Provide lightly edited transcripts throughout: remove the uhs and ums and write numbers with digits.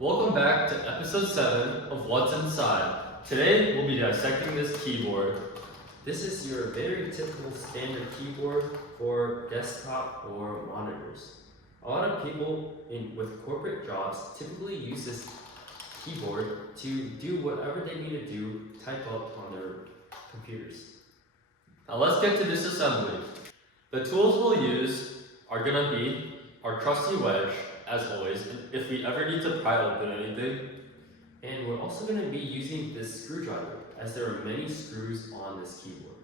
Welcome back to episode 7 of What's Inside. Today we'll be dissecting this keyboard. This is your very typical standard keyboard for desktop or monitors. A lot of people with corporate jobs typically use this keyboard to do whatever they need to do, type up on their computers. Now let's get to disassembly. The tools we'll use are going to be our trusty wedge, as always, if we ever need to pry open anything. And we're also going to be using this screwdriver, as there are many screws on this keyboard.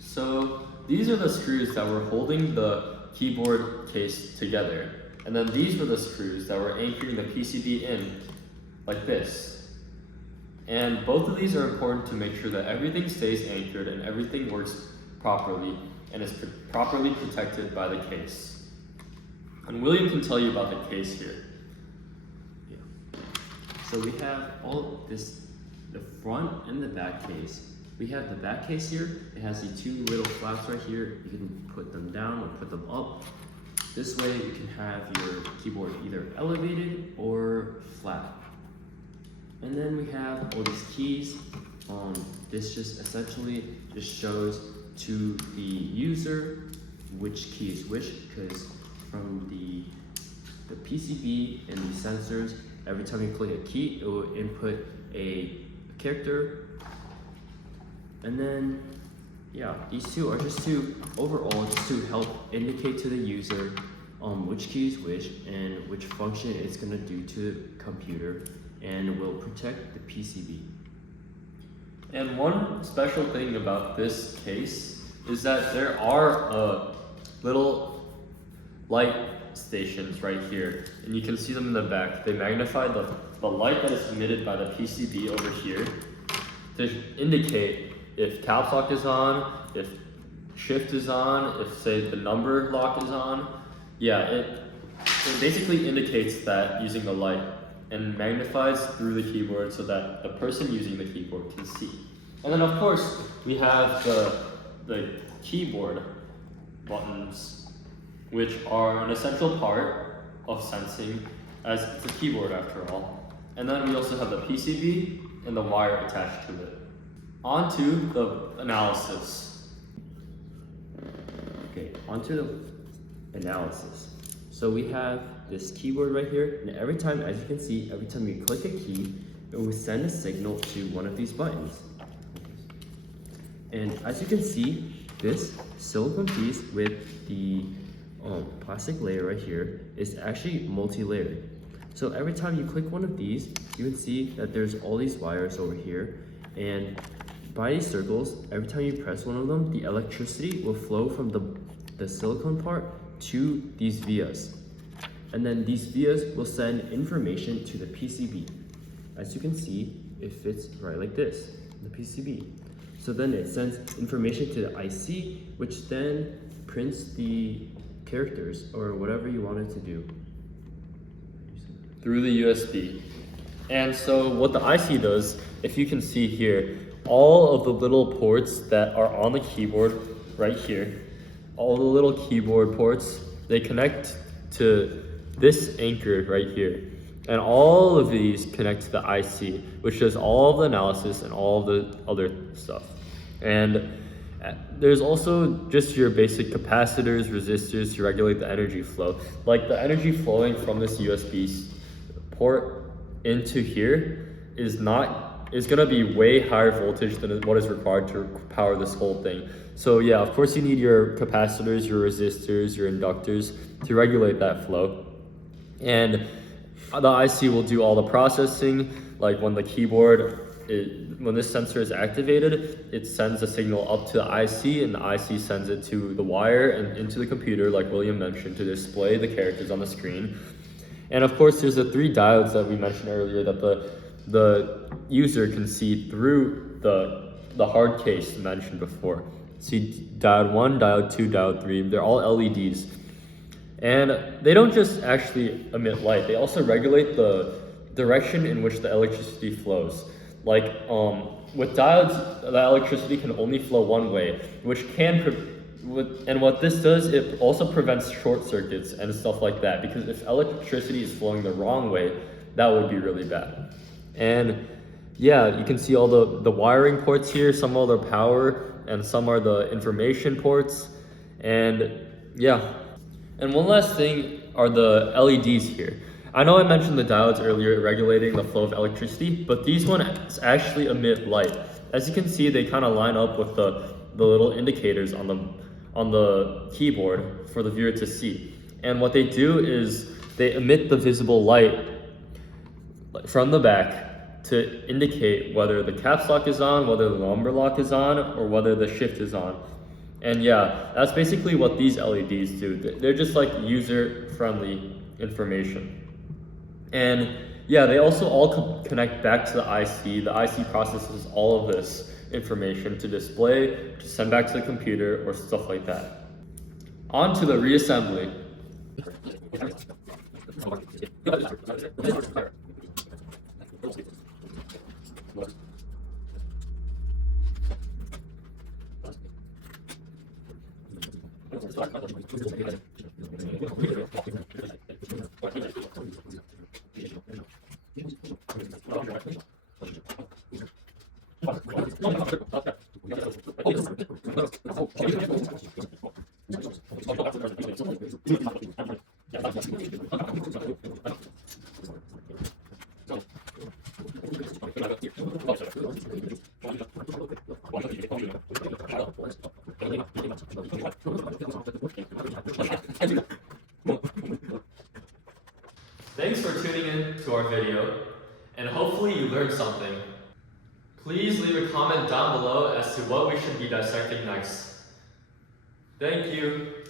So these are the screws that were holding the keyboard case together. And then these were the screws that were anchoring the PCB in, like this. And both of these are important to make sure that everything stays anchored and everything works properly and is properly protected by the case. And William can tell you about the case here. Yeah. So we have all this, the front and the back case. We have the back case here. It has the two little flaps right here. You can put them down or put them up. This way you can have your keyboard either elevated or flat. And then we have all these keys. This just essentially just shows to the user which key is which, because from the PCB and the sensors, every time you click a key, it will input a character. And then, yeah, these two are just to, overall, just to help indicate to the user which key is which and which function it's gonna do to the computer, and will protect the PCB. And one special thing about this case is that there are little light stations right here, and you can see them in the back. They magnify the light that is emitted by the PCB over here to indicate if caps lock is on, if shift is on, if say the number lock is on. Yeah, it basically indicates that using the light and magnifies through the keyboard so that the person using the keyboard can see. And then of course we have the keyboard buttons, which are an essential part of sensing, as it's a keyboard after all. And then we also have the PCB and the wire attached to it. On to the analysis. Okay, onto the analysis. So we have this keyboard right here, and every time, as you can see, every time you click a key, it will send a signal to one of these buttons. And as you can see, this silicone piece with the plastic layer right here is actually multi-layered. So every time you click one of these, you can see that there's all these wires over here, and by these circles, every time you press one of them, the electricity will flow from the silicone part to these vias. And then these vias will send information to the PCB. As you can see, it fits right like this, the PCB. So then it sends information to the IC, which then prints the characters or whatever you want it to do through the USB. And so what the IC does, if you can see here, all of the little ports that are on the keyboard right here, all the little keyboard ports, they connect to this anchor right here. And all of these connect to the IC, which does all of the analysis and all of the other stuff. And there's also just your basic capacitors, resistors to regulate the energy flow. Like the energy flowing from this USB port into here is not is gonna be way higher voltage than what is required to power this whole thing. So yeah, of course you need your capacitors, your resistors, your inductors to regulate that flow. And the IC will do all the processing, like when the keyboard, when this sensor is activated, it sends a signal up to the IC, and the IC sends it to the wire and into the computer, like William mentioned, to display the characters on the screen. And of course, there's the 3 diodes that we mentioned earlier that the user can see through the hard case mentioned before. See diode 1, diode 2, diode 3, they're all LEDs. And they don't just actually emit light, they also regulate the direction in which the electricity flows. Like with diodes, the electricity can only flow one way, which can and what this does, it also prevents short circuits and stuff like that, because if electricity is flowing the wrong way, that would be really bad. And yeah, you can see all the wiring ports here. Some are the power and some are the information ports. And yeah. And one last thing are the LEDs here. I know I mentioned the diodes earlier regulating the flow of electricity, but these ones actually emit light. As you can see, they kind of line up with the little indicators on the keyboard for the viewer to see. And what they do is they emit the visible light from the back to indicate whether the caps lock is on, whether the number lock is on, or whether the shift is on. And yeah, that's basically what these LEDs do. They're just like user-friendly information. And yeah, they also all connect back to the IC. The IC processes all of this information to display, to send back to the computer, or stuff like that. On to the reassembly. Thanks for tuning in to our video, and hopefully you learned something. Please leave a comment down below as to what we should be dissecting next. Thank you.